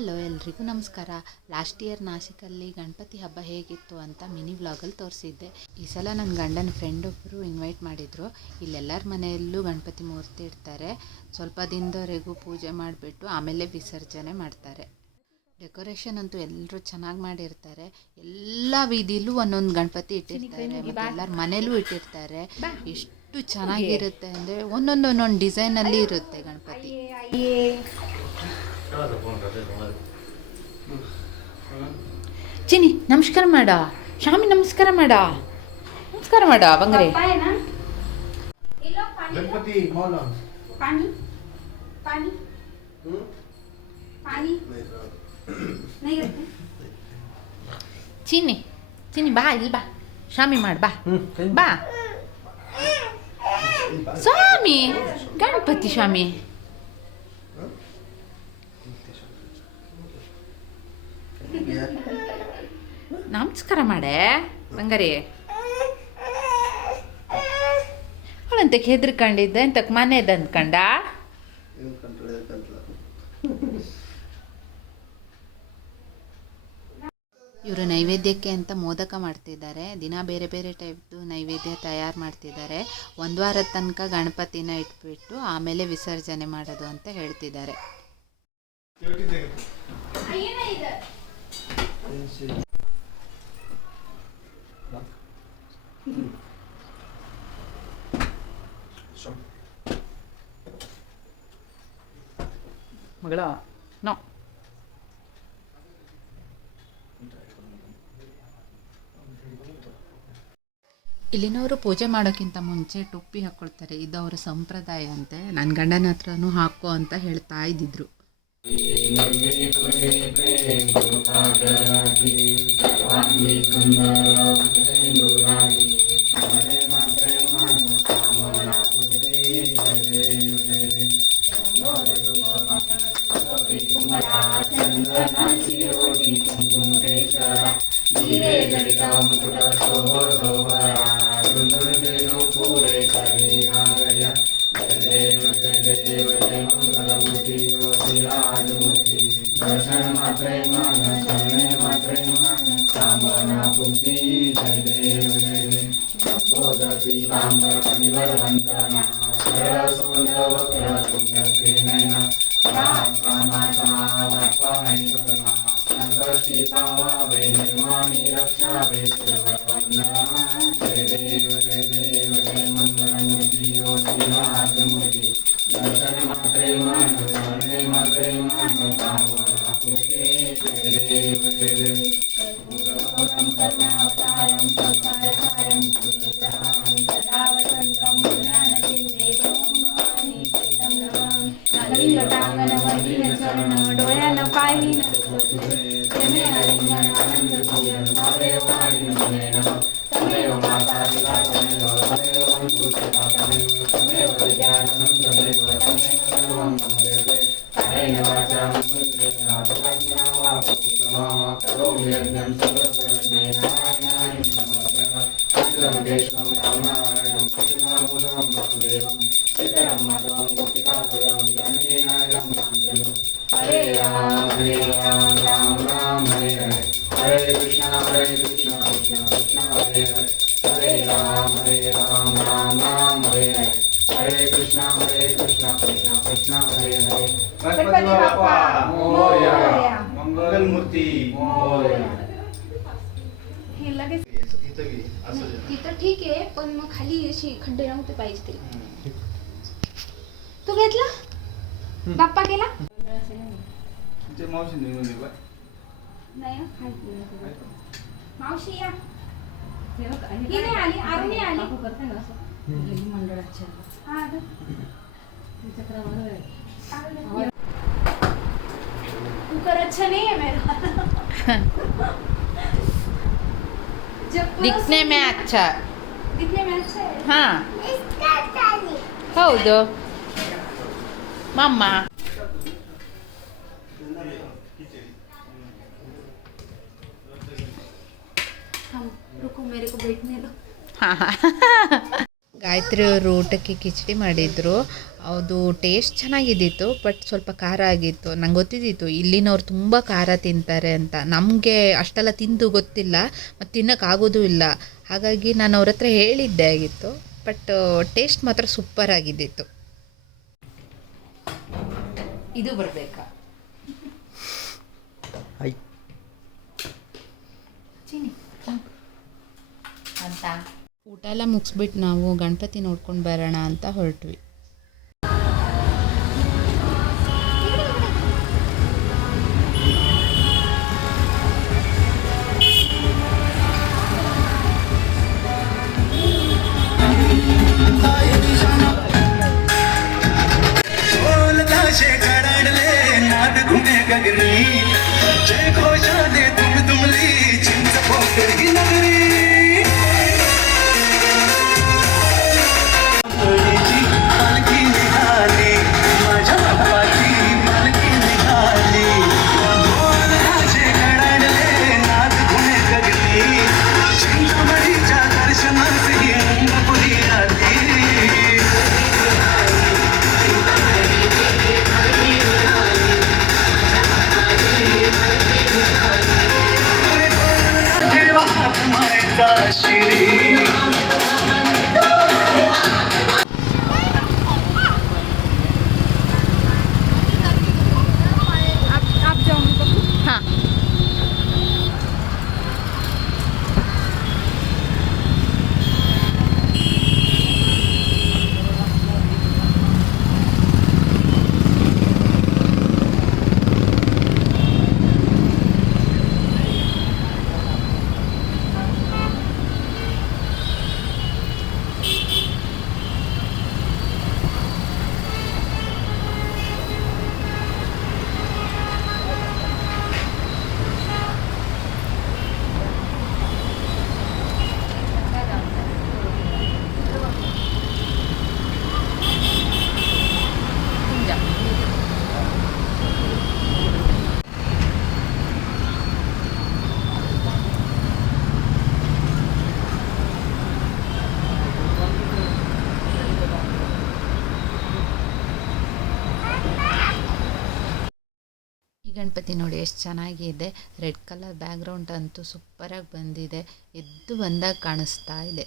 ಹಲೋ ಎಲ್ರಿಗೂ ನಮಸ್ಕಾರ. Last year ನಾಸಿಕಲ್ಲಿ ಗಣಪತಿ ಹಬ್ಬ ಹೇಗಿತ್ತು ಅಂತ ಮಿನಿ ವ್ಲಾಗಲ್ಲಿ ತೋರಿಸಿದ್ದೆ. ಈ ಸಲ ನನ್ನ ಗಂಡನ ಫ್ರೆಂಡ್ ಒಬ್ಬರು ಇನ್ವೈಟ್ ಮಾಡಿದರು. ಇಲ್ಲೆಲ್ಲರ ಮನೆಯಲ್ಲೂ ಗಣಪತಿ ಮೂರ್ತಿ ಇಡ್ತಾರೆ. ಸ್ವಲ್ಪ ದಿನದವರೆಗೂ ಪೂಜೆ ಮಾಡಿಬಿಟ್ಟು ಆಮೇಲೆ ವಿಸರ್ಜನೆ ಮಾಡ್ತಾರೆ. ಡೆಕೋರೇಷನ್ ಅಂತೂ ಎಲ್ಲರೂ ಚೆನ್ನಾಗಿ ಮಾಡಿರ್ತಾರೆ. ಎಲ್ಲ ಬೀದಿಲೂ ಒಂದೊಂದು ಗಣಪತಿ ಇಟ್ಟಿರ್ತಾರೆ ಮತ್ತು ಎಲ್ಲರ ಮನೇಲೂ ಇಟ್ಟಿರ್ತಾರೆ. ಎಷ್ಟು ಚೆನ್ನಾಗಿರುತ್ತೆ ಅಂದರೆ ಒಂದೊಂದು ಡಿಸೈನಲ್ಲಿ ಇರುತ್ತೆ ಗಣಪತಿ. ಚಿನಿ ನಮಸ್ಕಾರ ಮಾಡ, ಶಾಮಿ ನಮಸ್ಕಾರ ಮಾಡ, ನಮಸ್ಕಾರ ಮಾಡ ಬಂಗಾರೆ. गणपती मौला पानी पानी पानी नहीं करते ಚಿನ್ನಿ ಚಿನ್ನಿ ಬಾ ಇಲ್ಲಿ ಬಾ, ಶಾಮಿ ಮಾಡು ಬಾ ಬಾ. ಸ್ವಾಮಿ ಗಣಪತಿ ಸ್ವಾಮಿ ನಮಸ್ಕಾರ ಮಾಡೆ ಬಂಗಾರಿ. ಅವಳಂತಕ್ಕೆ ಹೆದರ್ಕೊಂಡಿದ್ದೆ ಅಂತಕ್ಕೆ ಮನೆದು ಅಂದ್ಕಂಡ. ಇವರು ನೈವೇದ್ಯಕ್ಕೆ ಅಂತ ಮೋದಕ ಮಾಡ್ತಿದ್ದಾರೆ. ದಿನ ಬೇರೆ ಬೇರೆ ಟೈಪ್ದು ನೈವೇದ್ಯ ತಯಾರು ಮಾಡ್ತಿದ್ದಾರೆ. ಒಂದು ವಾರದ ತನಕ ಗಣಪತಿನ ಇಟ್ಬಿಟ್ಟು ಆಮೇಲೆ ವಿಸರ್ಜನೆ ಮಾಡೋದು ಅಂತ ಹೇಳ್ತಿದ್ದಾರೆ. ಮಗಳ ನೋ ಇಲ್ಲಿನವರು ಪೂಜೆ ಮಾಡೋಕ್ಕಿಂತ ಮುಂಚೆ ಟೊಪ್ಪಿ ಹಾಕ್ಕೊಳ್ತಾರೆ. ಇದು ಅವರ ಸಂಪ್ರದಾಯ ಅಂತೆ. ನನ್ನ ಗಂಡನ ಹತ್ರನೂ ಹಾಕೋ ಅಂತ ಹೇಳ್ತಾ ಇದ್ದಿದ್ರು. डोळ्याला पाहिली हरे राम राम राम हरे हरे, हरे कृष्णा कृष्णा कृष्णा हरे हरे, हरे राम राम राम हरे हरे, हरे कृष्णा कृष्णा कृष्णा हरे हरे. गणपती बाप्पा मोरया, मंगल मूर्ती मोरया. हे लगेच तिथं ठीक आहे, पण मग खाली अशी खड्डे नव्हते पाहिजे तरी. तू घेतला बाप्पा केला मावशी नाही मावशी या. ही नाही आली, आरू नाही आली मंडळाच्या. हा कुकर अच्छा नहीं है मेरा. ದಿಕ್ನೆ ಮೇ ಅಚ್ಚ. दिखने में अच्छा है. ಹಾ ಹೌದು ಮಮ್ಮ. हम रुको, मेरे को बैठने दो. ಗಾಯತ್ರಿ ಅವರು ಊಟಕ್ಕೆ ಕಿಚಡಿ ಮಾಡಿದರು. ಅದು ಟೇಸ್ಟ್ ಚೆನ್ನಾಗಿದ್ದಿತ್ತು, ಬಟ್ ಸ್ವಲ್ಪ ಖಾರ ಆಗಿತ್ತು. ನಂಗೆ ಗೊತ್ತಿದ್ದಿತ್ತು ಇಲ್ಲಿನವ್ರು ತುಂಬ ಖಾರ ತಿಂತಾರೆ ಅಂತ. ನಮಗೆ ಅಷ್ಟೆಲ್ಲ ತಿಂದು ಗೊತ್ತಿಲ್ಲ ಮತ್ತು ತಿನ್ನೋಕ್ಕಾಗೋದೂ ಇಲ್ಲ. ಹಾಗಾಗಿ ನಾನು ಅವ್ರ ಹತ್ರ ಹೇಳಿದ್ದೆ ಆಗಿತ್ತು, ಬಟ್ ಟೇಸ್ಟ್ ಮಾತ್ರ ಸೂಪರ್ ಆಗಿದ್ದಿತ್ತು. ಇದು ಬರಬೇಕಾ ಐ ಚೀನಿ ಅಂತ. ಊಟ ಎಲ್ಲ ಮುಗಿಸ್ಬಿಟ್ಟು ನಾವು ಗಣಪತಿ ನೋಡ್ಕೊಂಡು ಬರೋಣ ಅಂತ ಹೊರಟ್ವಿ. ಈ ಗಣಪತಿ ನೋಡಿ ಎಷ್ಟು ಚೆನ್ನಾಗಿದೆ. ರೆಡ್ ಕಲರ್ ಬ್ಯಾಕ್ಗ್ರೌಂಡ್ ಅಂತೂ ಸೂಪರಾಗಿ ಬಂದಿದೆ. ಎದ್ದು ಬಂದಾಗ ಕಾಣಿಸ್ತಾ ಇದೆ.